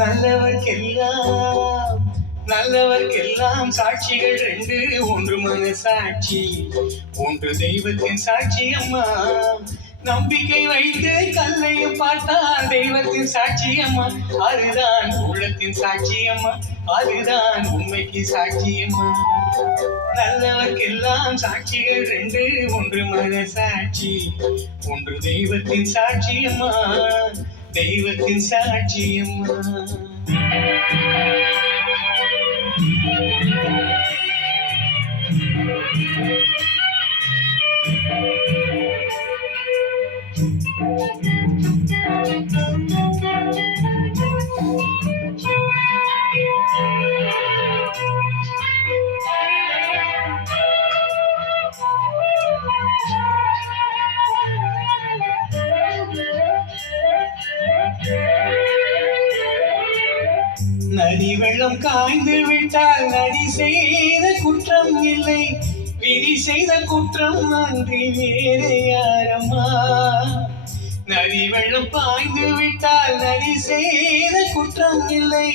நல்லவர்க்கெல்லாம் நல்லவர்க்கெல்லாம் சாட்சிகள் ரெண்டு, ஒன்று மனசாட்சி, ஒன்று தெய்வத்தின் சாட்சி. அம்மா நம்பிக்கை வைத்து கல்லையும் பார்த்தா தெய்வத்தின் சாட்சி அம்மா, அதுதான் உள்ளத்தின் சாட்சி அம்மா, அதுதான் உண்மைக்கு சாட்சி அம்மா. நல்லவர்க்கெல்லாம் சாட்சிகள் ரெண்டு, ஒன்று மனசாட்சி, ஒன்று தெய்வத்தின் சாட்சி அம்மா, தெய்வத்தின் சாட்சி அம்மா. நதி வெள்ளம் காய்ந்து விட்டால் நதி செய்த குற்றம் இல்லை, விதி செய்த குற்றம் அன்றி வேறு யாரம்மா. நதி வெள்ளம் பாய்ந்து விட்டால் நதி செய்த குற்றம் இல்லை,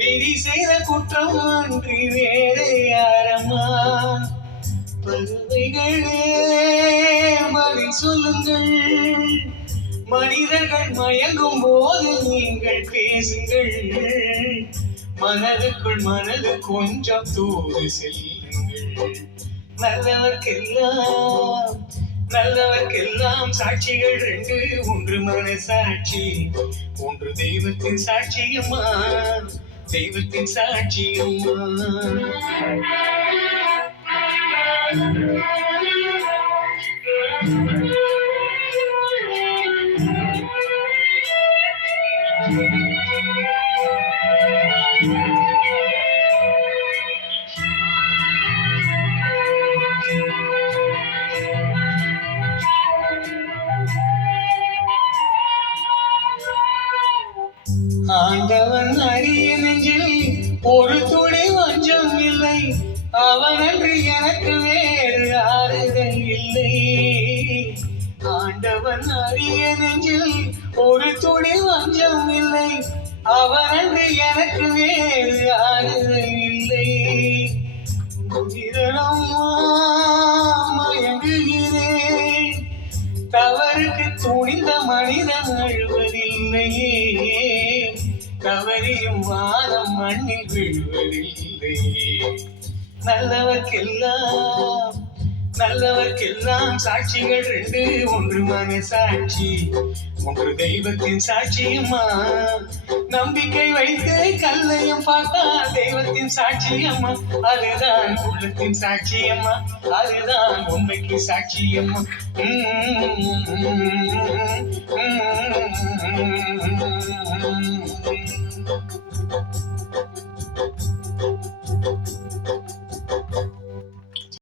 விதி செய்த குற்றம் அன்றி வேறு யாரம்மா. பறவைகளே பதில் சொல்லுங்கள், மனிதர்கள் மயங்கும் போது நீங்கள் பேசுங்கள், மனதுக்குள் மனது கொஞ்சம் தூது செல்லுங்கள். நல்லவர்க்கெல்லாம் சாட்சிகள் ரெண்டு, ஒன்று மனசாட்சி, ஒன்று தெய்வத்தின் சாட்சியம்மா, தெய்வத்தின் சாட்சியம்மா. ஆண்டவன் அறிய நெஞ்சில் ஒரு துளி வஞ்சம் இல்லை, அவனன்று எனக்கு வேறு ஆறுதல் இல்லை. ஆண்டவன் அறிய நெஞ்சில் ஒரு துளி வஞ்சம் இல்லை, அவனன்று எனக்கு வேறு ஆறுதல் இல்லை. மயங்குகிறேன், தவறுக்கு துணிந்த மனிதன் அழுவதில்லையே, தவறியும் வானம் மண்ணில் விழுவதில்லையே. நல்லவர்க்கெல்லாம் சாட்சிகள் ரெண்டு, ஒன்று மனசாட்சி, ஒன்று தெய்வத்தின் சாட்சியம்மா. நம்பிக்கை வைத்து கல்லையும் பார்த்தா தெய்வத்தின் சாட்சியம்மா, அதுதான் உள்ளத்தின் சாட்சியம்மா, அதுதான் உண்மைக்கு சாட்சியம்மா.